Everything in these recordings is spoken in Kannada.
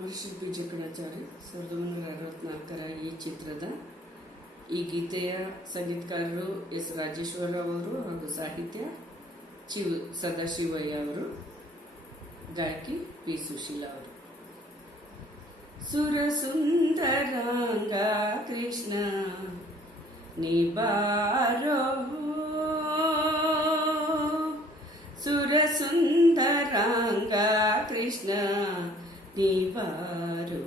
ಅಮರಶಿಲ್ಪಿ ಜಕ್ಕಣಾಚಾರಿ 1964 ಈ ಚಿತ್ರದ ಈ ಗೀತೆಯ ಸಂಗೀತಕಾರರು ಎಸ್ ರಾಜೇಶ್ವರರಾವ್ ಅವರು ಹಾಗೂ ಸಾಹಿತ್ಯ ಸದಾಶಿವಯ್ಯ ಅವರು, ಗಾಯಕಿ ಪಿ ಸುಶೀಲಾ ಅವರು. ಸುರಸುಂದರಾಂಗ ಕೃಷ್ಣ ನಿಬಾರೋ, ಸುರಸುಂದರಾಂಗ ಕೃಷ್ಣ ನಿಬಾರೋ,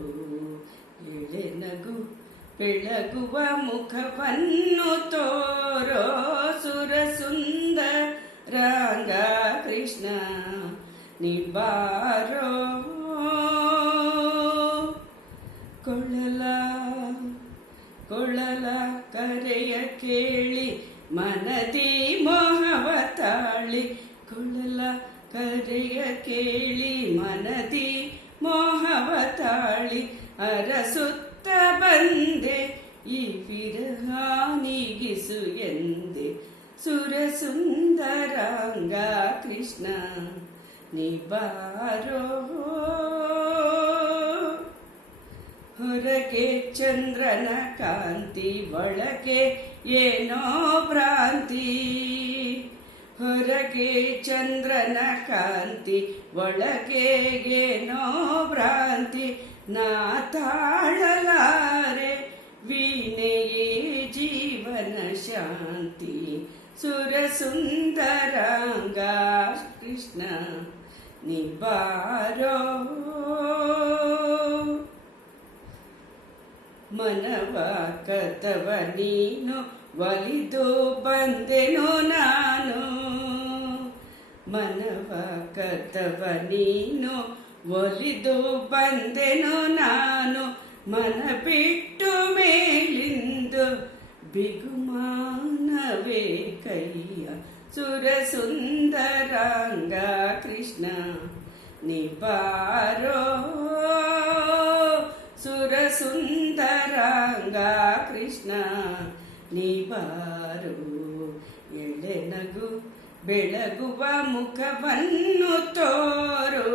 ಎಳೆನಗು ಬೆಳಗುವ ಮುಖವನ್ನು ತೋರೋ, ಸುರಸುಂದರಾಂಗ ಕೃಷ್ಣ ನಿಬಾರೋ. ಕೊಳಲ ಕರೆಯ ಕೇಳಿ ಮನದಿ ಮೋಹವ ತಾಳಿ, ಕೊಳಲ ಕರೆಯ ಕೇಳಿ ಮನದಿ ಮೋಹವ ತಾಳಿ, ಅರಸುತ್ತ ಬಂದೆ ಈ ವಿರಹ ನೀಗಿಸು ಎಂದೆ, ಸುರಸುಂದರಾಂಗ ಕೃಷ್ಣ ನಿಬಾರೋ. ಹೊರಗೆ ಚಂದ್ರನ ಕಾಂತಿ, ಒಳಗೆ ಏನೋ ಭ್ರಾಂತಿ, ಹೊರಗೆ ಚಂದ್ರನ ಕಾಂತಿ, ಒಳಗೆ ಏನೋ ಭ್ರಾಂತಿ, ನಾ ತಾಳಲಾರೆ ವೀಣೆಯೇ ಜೀವನ ಶಾಂತಿ, ಸುರಸುಂದರಾಂಗ ಕೃಷ್ಣ ನಿಬಾರೋ. ಮನವ ಕತವ ನೀನು ಒಲಿದು ಬಂದೆನು ನಾನು, ಮನವ ಕತವ ನೀನು ಒಲಿದು ಬಂದೆನು ನಾನು, ಮನ ಬಿಟ್ಟು ಮೇಲಿಂದು ಬಿಗುಮಾನವೇ ಕೈಯ, ಸುರಸುಂದರಾಂಗ ಕೃಷ್ಣ ನಿಬಾರೋ, ಸುರಸುಂದರಾಂಗ ಕೃಷ್ಣ ನಿಬಾರೋ. ಎಳೆನಗು ಬೆಳಗುವ ಮುಖವನ್ನು ತೋರೋ,